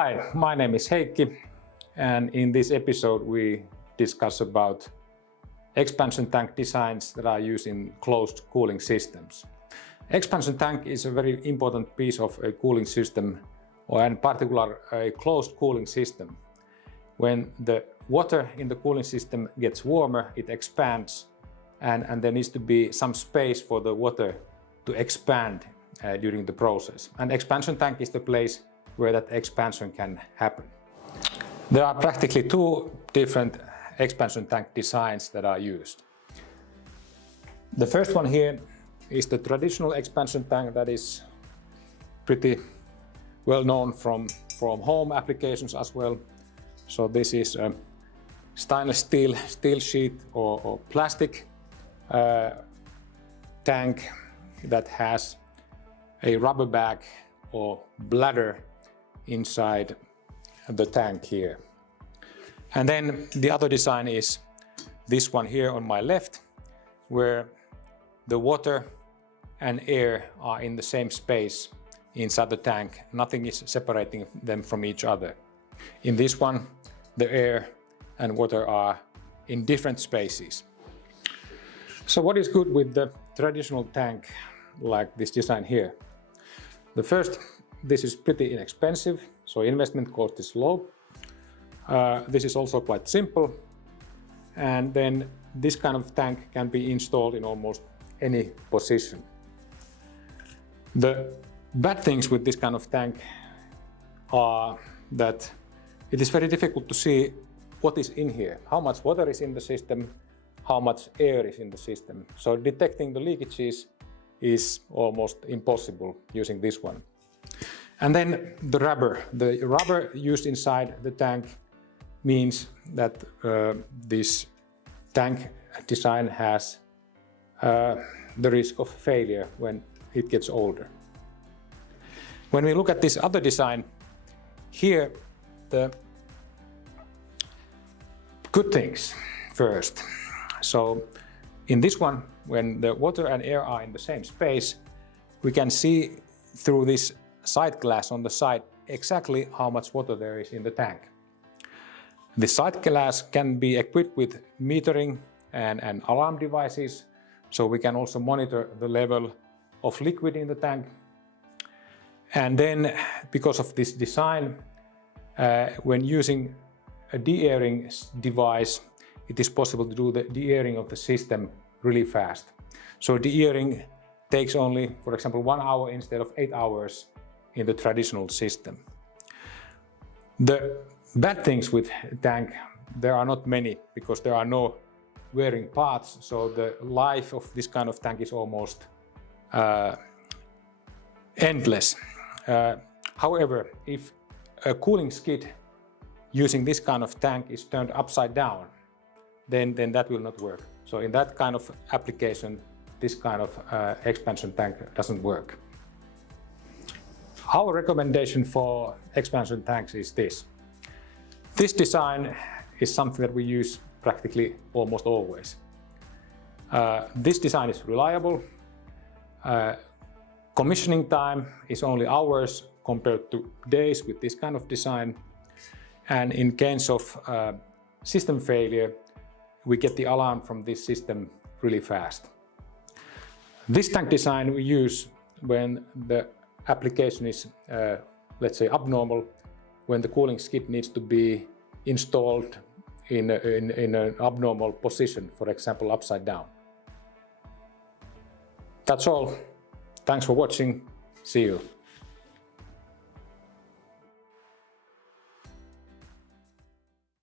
Hi, my name is Heikki, and in this episode we discuss about expansion tank designs that are used in closed cooling systems. Expansion tank is a very important piece of a cooling system, or in particular a closed cooling system. When the water in the cooling system gets warmer, it expands, and there needs to be some space for the water to expand during the process. And expansion tank is the place where that expansion can happen. There are practically two different expansion tank designs that are used. The first one here is the traditional expansion tank that is pretty well known from home applications as well. So this is a stainless steel sheet or plastic tank that has a rubber bag or bladder inside the tank here. And then the other design is this one here on my left, where the water and air are in the same space inside the tank. Nothing is separating them from each other. In this one, the air and water are in different spaces. So what is good with the traditional tank like this design here? The first, this is pretty inexpensive, so investment cost is low. This is also quite simple, and then this kind of tank can be installed in almost any position. The bad things with this kind of tank are that it is very difficult to see what is in here, how much water is in the system, how much air is in the system. So detecting the leakages is almost impossible using this one. And then the rubber used inside the tank means that this tank design has the risk of failure when it gets older. When we look at this other design, here the good things first. So in this one, when the water and air are in the same space, we can see through this side glass on the side exactly how much water there is in the tank. The side glass can be equipped with metering and alarm devices, so we can also monitor the level of liquid in the tank. And then, because of this design, when using a de-airing device, it is possible to do the de-airing of the system really fast. So de-airing takes only, for example, 1 hour instead of 8 hours in the traditional system. The bad things with tank, there are not many, because there are no wearing parts, so the life of this kind of tank is almost endless. However, if a cooling skid using this kind of tank is turned upside down, then that will not work. So in that kind of application, this kind of expansion tank doesn't work. Our recommendation for expansion tanks is this. This design is something that we use practically almost always. This design is reliable. Commissioning time is only hours compared to days with this kind of design. And in case of system failure, we get the alarm from this system really fast. This tank design we use when the application is, let's say, abnormal, when the cooling skid needs to be installed in an abnormal position, for example, upside down. That's all. Thanks for watching. See you.